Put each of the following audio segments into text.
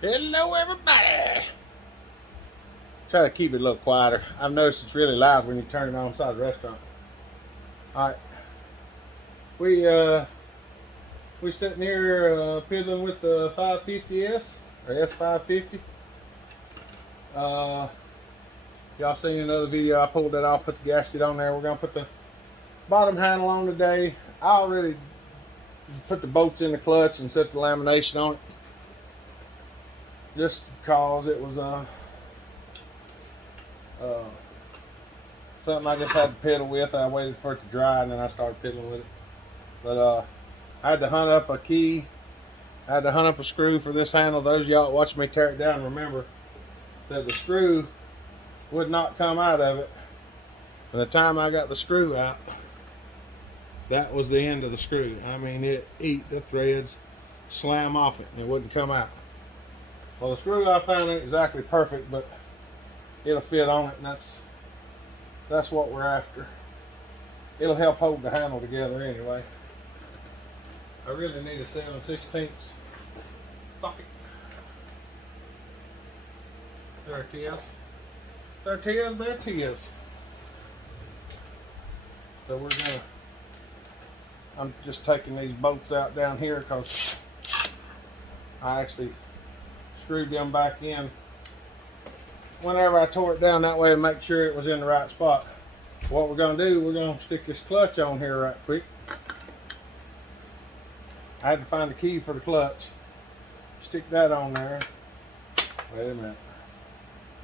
Hello, everybody. Try to keep it a little quieter. I've noticed it's really loud when you turn it on inside the restaurant. All right, we sitting here piddling with the 550S or S550. Uh, y'all seen another video? I pulled that off, put the gasket on there. We're gonna put the bottom handle on today. I already put the bolts in the clutch and set the lamination on it, just because it was something I just had to piddle with. I waited for it to dry and then I started piddling with it. But I had to hunt up a key. I had to hunt up a screw for this handle. Those of y'all that watch me tear it down remember that the screw would not come out of it. And the time I got the screw out, that was the end of the screw. I mean, it eat the threads, slam off it, and it wouldn't come out. Well, the screw I found ain't exactly perfect, but it'll fit on it, and that's what we're after. It'll help hold the handle together anyway. I really need a 7/16 socket. There it is. There it is. There it is. So I'm just taking these bolts out down here because I actually screwed them back in whenever I tore it down, that way to make sure it was in the right spot. What we're going to do, we're going to stick this clutch on here right quick. I had to find the key for the clutch. Stick that on there. Wait a minute.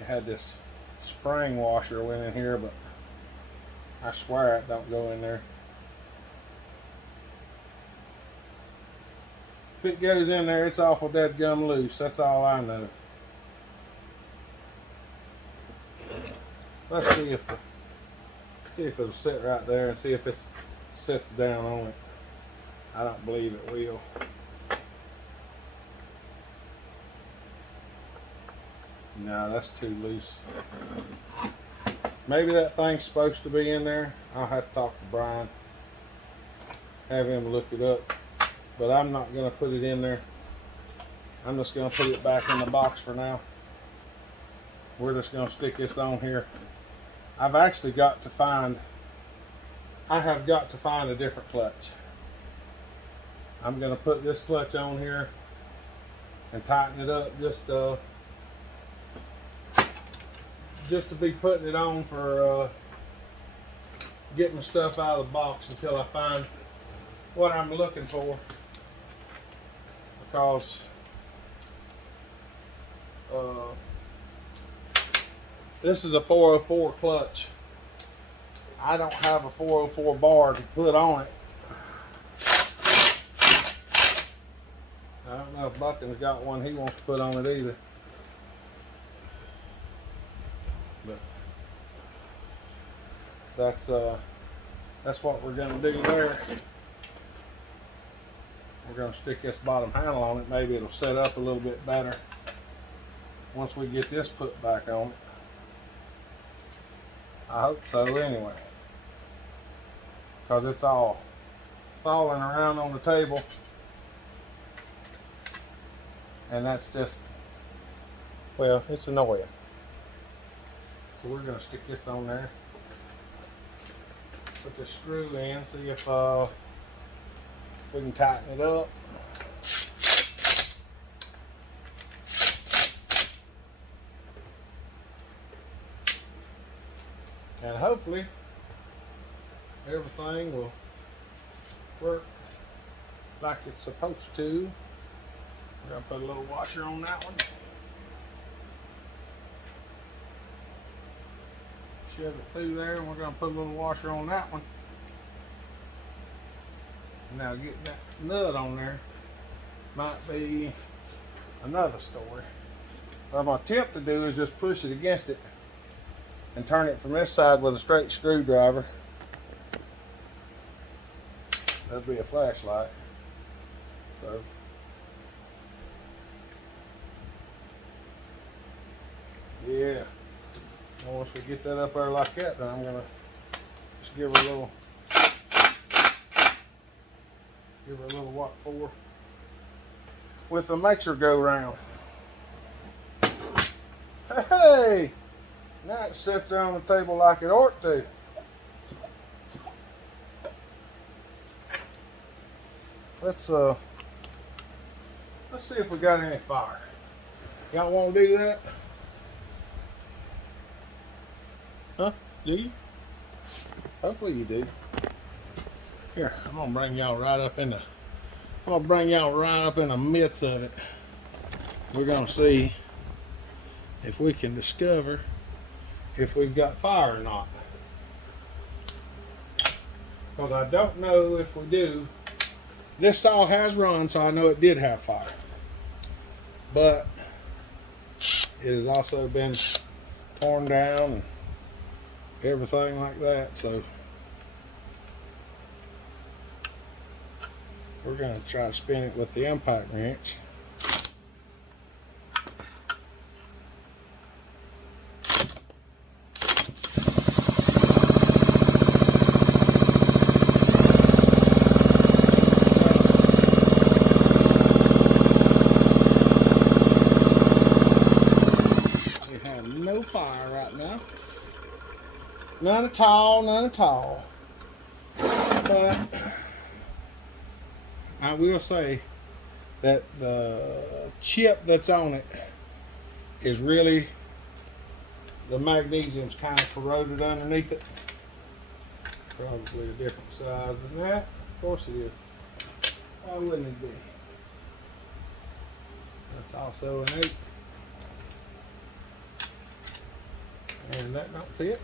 It had this spring washer went in here, but I swear it don't go in there. If it goes in there, it's awful dead gum loose. That's all I know. Let's see if it'll sit right there and see if it sits down on it. I don't believe it will. No, that's too loose. Maybe that thing's supposed to be in there. I'll have to talk to Brian, have him look it up. But I'm not going to put it in there. I'm just going to put it back in the box for now. We're just going to stick this on here. I have got to find a different clutch. I'm going to put this clutch on here and tighten it up just to be putting it on for getting the stuff out of the box until I find what I'm looking for. Because this is a 404 clutch. I don't have a 404 bar to put on it. I don't know if Buckin's got one he wants to put on it either. But that's what we're going to do there. We're going to stick this bottom handle on it. Maybe it'll set up a little bit better once we get this put back on it. I hope so anyway. Because it's all falling around on the table. And that's just, well, it's annoying. So we're going to stick this on there. Put the screw in, see if we can tighten it up. And hopefully everything will work like it's supposed to. We're going to put a little washer on that one. Shove it through there, and we're going to put a little washer on that one. Now getting that nut on there might be another story. What I'm going to attempt to do is just push it against it and turn it from this side with a straight screwdriver. That'd be a flashlight. So yeah. Once we get that up there like that, then I'm gonna just give her a little what for with a mixer go round. Hey, now it sits there on the table like it ought to. Let's see if we got any fire. Y'all want to do that? Huh? Do you? Hopefully you do. Here, I'm gonna bring y'all right up in the. I'm gonna bring y'all right up in the midst of it. We're gonna see if we can discover if we've got fire or not. Because I don't know if we do. This saw has run, so I know it did have fire. But it has also been torn down and everything like that, so we're going to try to spin it with the impact wrench. We have no fire right now. None at all, none at all. But I will say that the chip that's on it is really, the magnesium's kind of corroded underneath it. Probably a different size than that. Of course it is. Why wouldn't it be? That's also an 8. And that don't fit.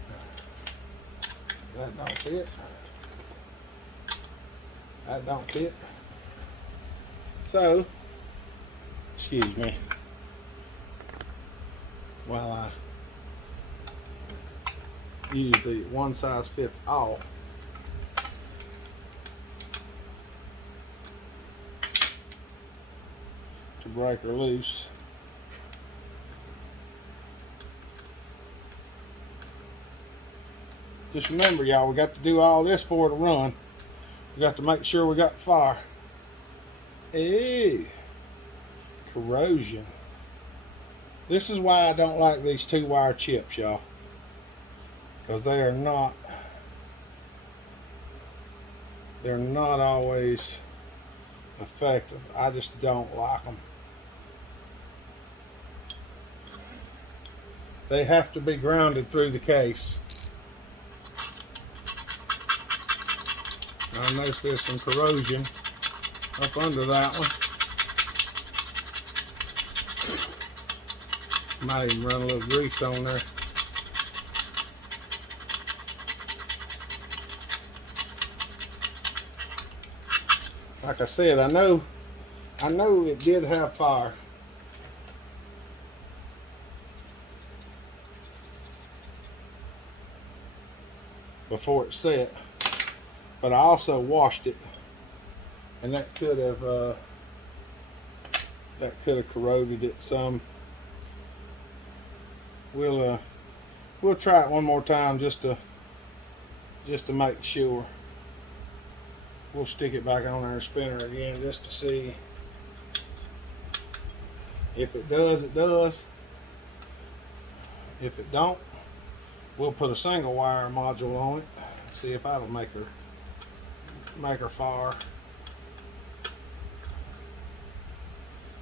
That don't fit. That don't fit. So, excuse me, while I use the one size fits all. To break her loose. Just remember, y'all, we got to do all this for it to run. We got to make sure we got fire. Ew. Corrosion. This is why I don't like these 2-wire chips, y'all. Because they're not always effective. I just don't like them. They have to be grounded through the case. I noticed there's some corrosion up under that one. Might even run a little grease on there. Like I said, I know it did have fire. Before it set. But I also washed it, and that could have corroded it some. We'll try it one more time just to make sure. We'll stick it back on our spinner again just to see. If it does, it does. If it don't, we'll put a single wire module on it. See if that'll make her fire.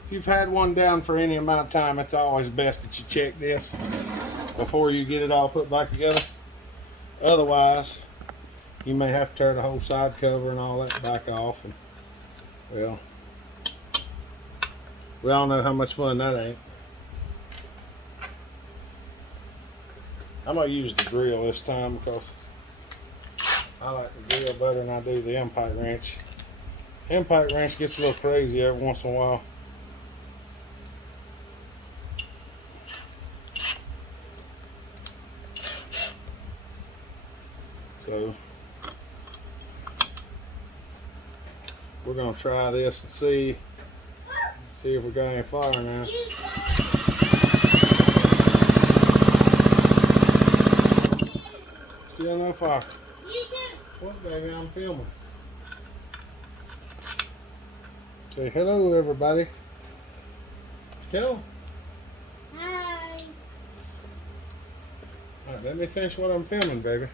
If you've had one down for any amount of time, it's always best that you check this before you get it all put back together. Otherwise, you may have to tear the whole side cover and all that back off. And, well, we all know how much fun that ain't. I'm going to use the drill this time because I like the drill better than I do the impact wrench. Impact wrench gets a little crazy every once in a while. So we're gonna try this and see if we got any fire now. Still no fire. What, baby? I'm filming. Say hello, everybody. Tell them. Hi. Alright, let me finish what I'm filming, baby.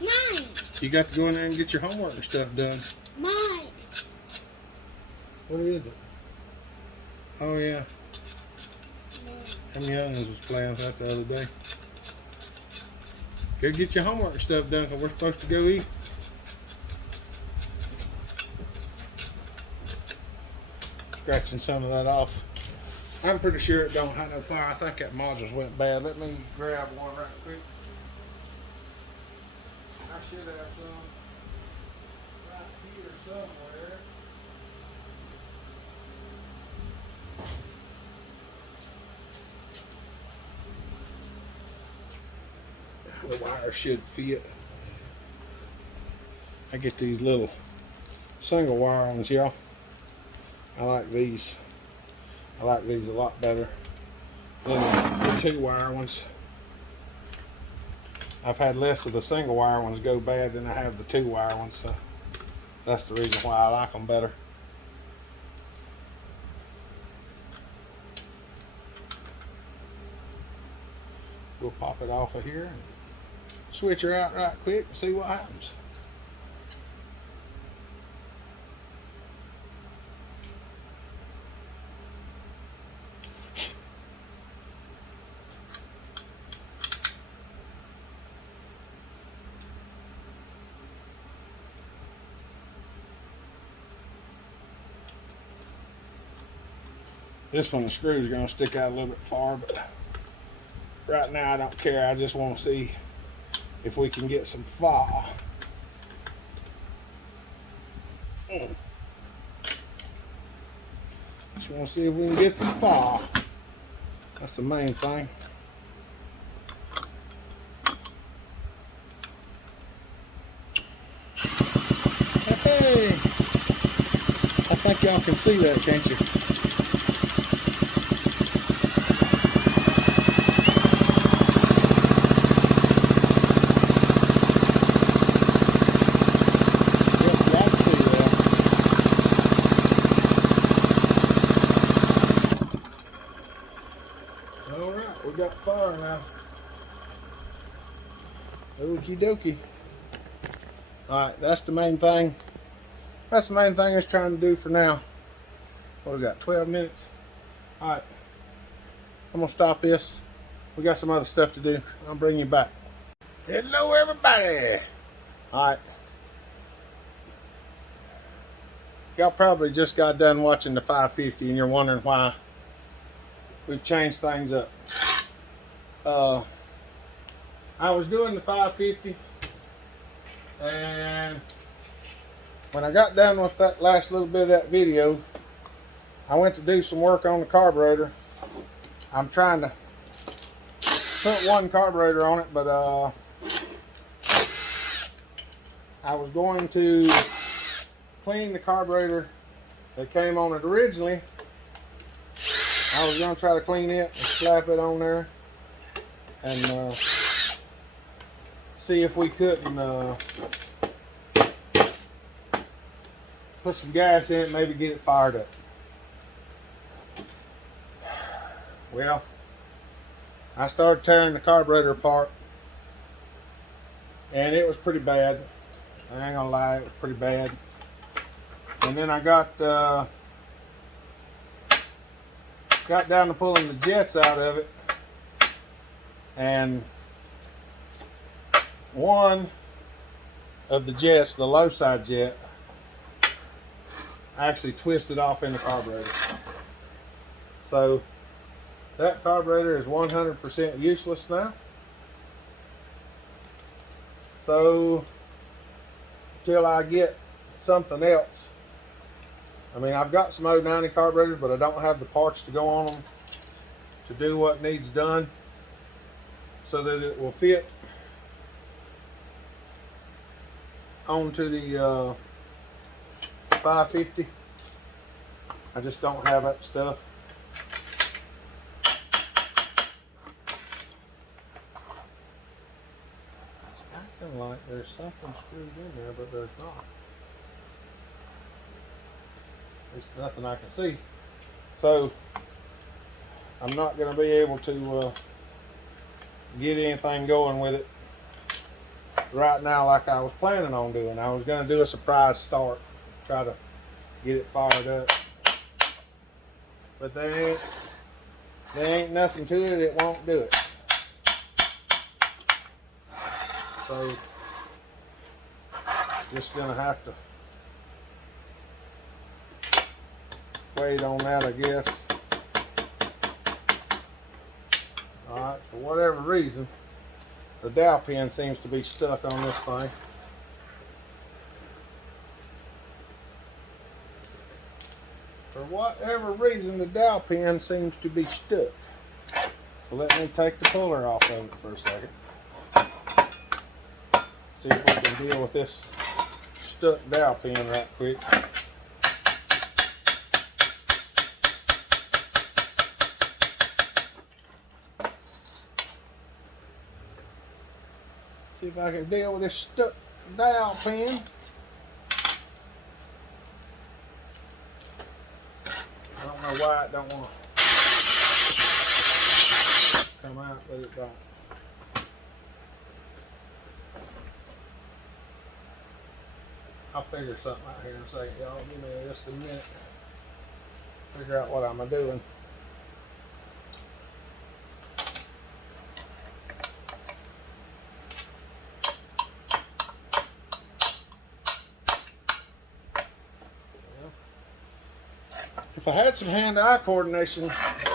Mine. You got to go in there and get your homework and stuff done. Mine. What is it? Oh yeah. Them youngins was playing with that the other day. Go get your homework and stuff done, because we're supposed to go eat. Scratching some of that off. I'm pretty sure it don't have no fire. I think that modules went bad. Let me grab one right quick. I should have some right here somewhere. The wire should fit. I get these little single wire ones, y'all. I like these. I like these a lot better than the two wire ones. I've had less of the single wire ones go bad than I have the two wire ones, so that's the reason why I like them better. We'll pop it off of here and switch her out right quick and see what happens. This one, the screw is going to stick out a little bit far, but right now I don't care. I just want to see if we can get some fall. Just want to see if we can get some fall. That's the main thing. Hey, I think y'all can see that, can't you? Got fire now. Okie dokie. Alright, that's the main thing. That's the main thing it's trying to do for now. What we got? 12 minutes. Alright. I'm gonna stop this. We got some other stuff to do. I'll bring you back. Hello everybody. Alright. Y'all probably just got done watching the 550 and you're wondering why we've changed things up. I was doing the 550, and when I got done with that last little bit of that video, I went to do some work on the carburetor. I'm trying to put one carburetor on it, but I was going to clean the carburetor that came on it originally. I was going to try to clean it and slap it on there and see if we couldn't put some gas in it, maybe get it fired up. Well, I started tearing the carburetor apart, and it was pretty bad. I ain't gonna lie, it was pretty bad. And then I got down to pulling the jets out of it, and one of the jets, the low side jet, actually twisted off in the carburetor. So that carburetor is 100% useless now. So till I get something else, I mean, I've got some 090 carburetors, but I don't have the parts to go on them to do what needs done so that it will fit onto the 550. I just don't have that stuff. It's acting like there's something screwed in there, but there's not. It's nothing I can see. So I'm not going to be able to get anything going with it right now like I was planning on doing. I was going to do a surprise start, try to get it fired up, but there ain't nothing to it. It won't do it. So just gonna have to wait on that, I guess. Alright, for whatever reason, the dowel pin seems to be stuck on this thing. For whatever reason, the dowel pin seems to be stuck. So let me take the puller off of it for a second. See if we can deal with this stuck dowel pin right quick. See if I can deal with this stuck dowel pin. I don't know why it don't want to come out, but it don't. I'll figure something out here in a second, y'all. Give me just a minute. Figure out what I'm doing. If I had some hand-eye coordination,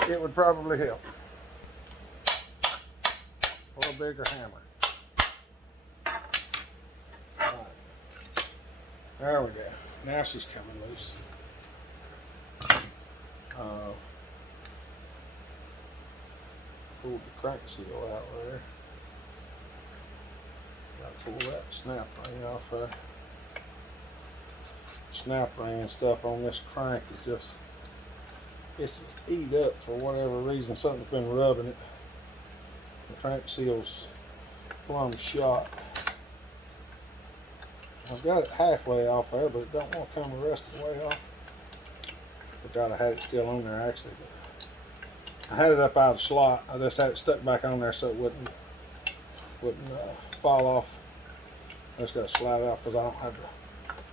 it would probably help. Or a bigger hammer. There we go. Now she's coming loose. Pulled the crank seal out there. Got to pull that snap ring off there. Snap ring and stuff on this crank is just, it's eat up for whatever reason. Something's been rubbing it. The crank seal's plumb shot. I've got it halfway off there, but it don't want to come the rest of the way off. Forgot I had it still on there actually. But I had it up out of the slot. I just had it stuck back on there so it wouldn't fall off. I just got to slide it off because I don't have the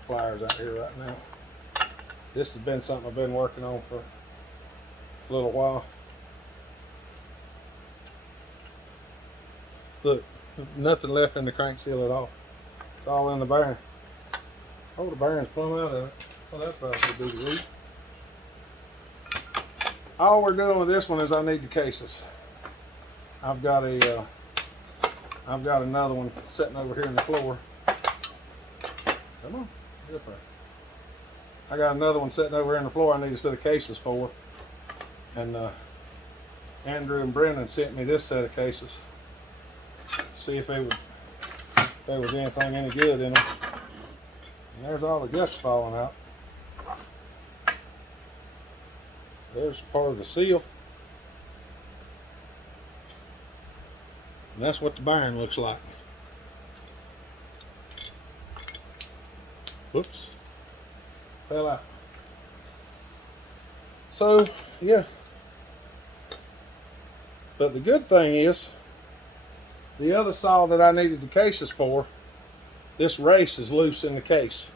pliers out here right now. This has been something I've been working on for a little while. Look, nothing left in the crank seal at all. It's all in the bearing. Oh, the bearing's plumb out of it. Well, that probably would be the reason. All we're doing with this one is I need the cases. I've got another one sitting over here in the floor. Come on, get up there. I got another one sitting over here in the floor I need a set of cases for. And Andrew and Brendan sent me this set of cases. See if there was anything any good in them. And there's all the guts falling out. There's part of the seal. And that's what the bearing looks like. Whoops. Fell out. So, yeah. But the good thing is, the other saw that I needed the cases for, this race is loose in the case.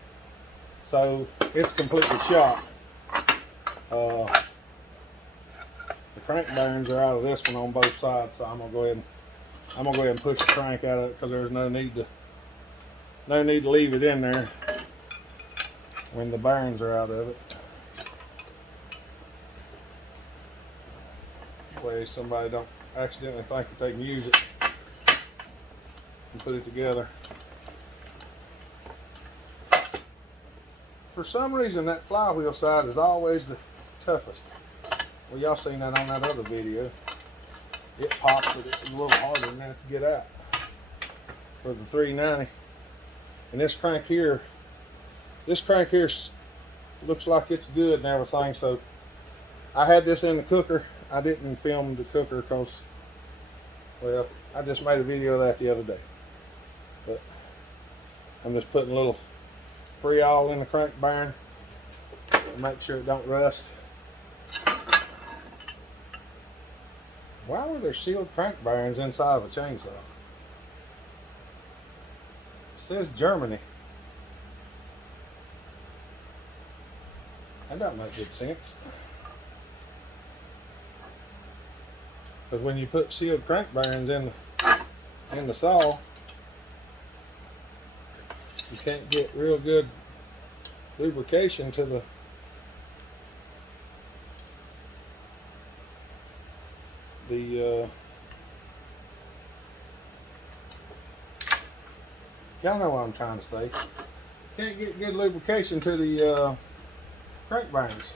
So, it's completely shot. The crank bearings are out of this one on both sides, so I'm gonna go ahead and push the crank out of it because there's no need to leave it in there when the bearings are out of it. That way somebody don't accidentally think that they can use it and put it together. For some reason that flywheel side is always the toughest. Well, y'all seen that on that other video. It pops, but it's a little harder than that to get out for the 390. And this crank here looks like it's good and everything. So I had this in the cooker. I didn't film the cooker because, well, I just made a video of that the other day. But I'm just putting a little Freol in the crank bearing to make sure it don't rust. Why were there sealed crank bearings inside of a chainsaw? It says Germany. That doesn't make good sense. Because when you put sealed crank bearings in the saw, you can't get real good lubrication to the y'all know what I'm trying to say. Can't get good lubrication to the crank bearings.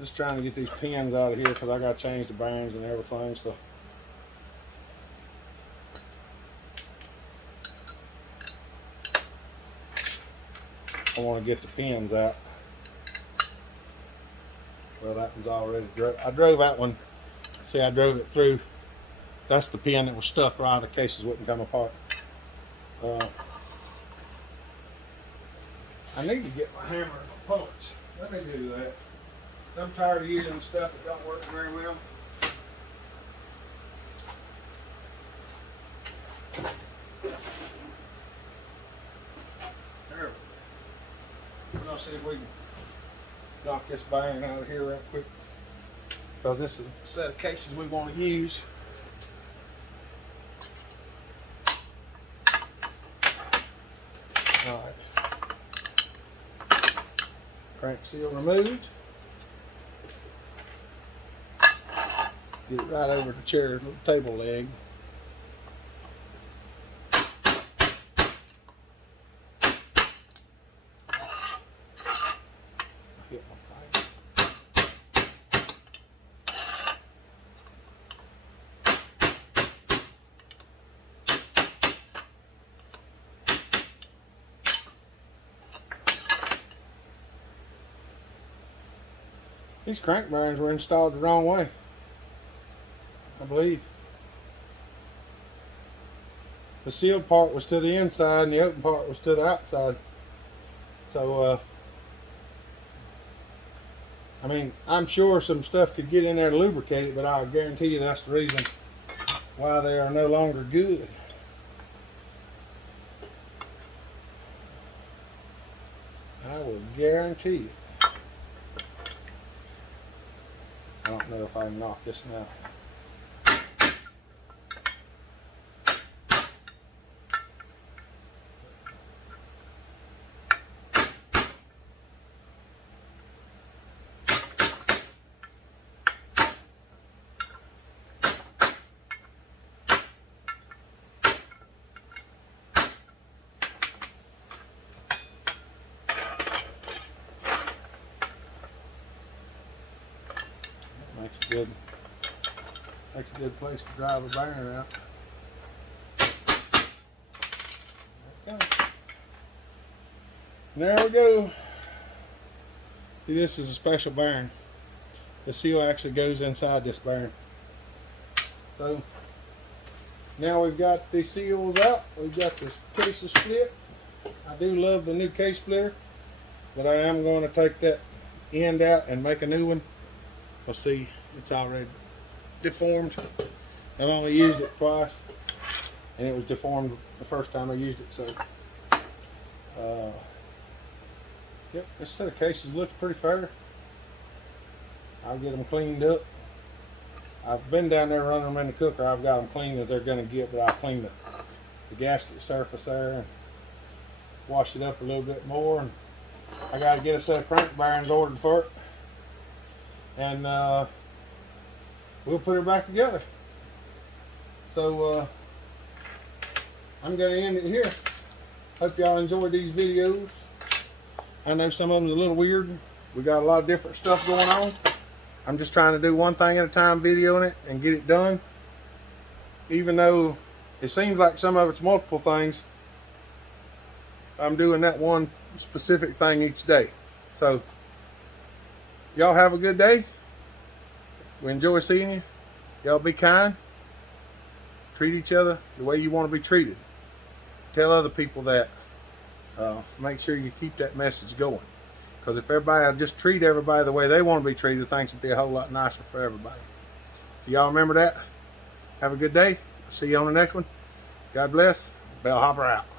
Just trying to get these pins out of here because I got to change the bearings and everything. So I want to get the pins out. Well, that one's already drove. I drove that one. See, I drove it through. That's the pin that was stuck right. The cases wouldn't come apart. I need to get my hammer and my punch. Let me do that. I'm tired of using stuff that don't work very well. There we go. We're going to see if we can knock this bearing out of here real quick, because this is the set of cases we want to use. Alright. Crank seal removed. Get it right over the chair table leg. Hit my fight. These crank bearings were installed the wrong way, I believe. The sealed part was to the inside and the open part was to the outside. So, I mean, I'm sure some stuff could get in there to lubricate it, but I'll guarantee you that's the reason why they are no longer good. I will guarantee it. I don't know if I can knock this now. Makes a good place to drive a bearing out. Okay. There we go. See, this is a special bearing. The seal actually goes inside this bearing. So now we've got the seals out. We've got the cases split. I do love the new case splitter, but I am going to take that end out and make a new one. We'll see, it's already deformed. I've only used it twice, and it was deformed the first time I used it. So, yep, this set of cases looks pretty fair. I'll get them cleaned up. I've been down there running them in the cooker. I've got them clean as they're going to get, but I'll clean the gasket surface there and wash it up a little bit more. And I got to get a set of crank bearings ordered for it, and we'll put it back together. So I'm going to end it here. Hope y'all enjoyed these videos. I know some of them are a little weird. We got a lot of different stuff going on. I'm just trying to do one thing at a time, videoing it and get it done. Even though it seems like some of it's multiple things, I'm doing that one specific thing each day. So y'all have a good day. We enjoy seeing you. Y'all be kind. treat each other the way you want to be treated. Tell other people that. Make sure you keep that message going. Because if everybody would just treat everybody the way they want to be treated, things would be a whole lot nicer for everybody. So y'all remember that. Have a good day. See you on the next one. God bless. Bellhopper out.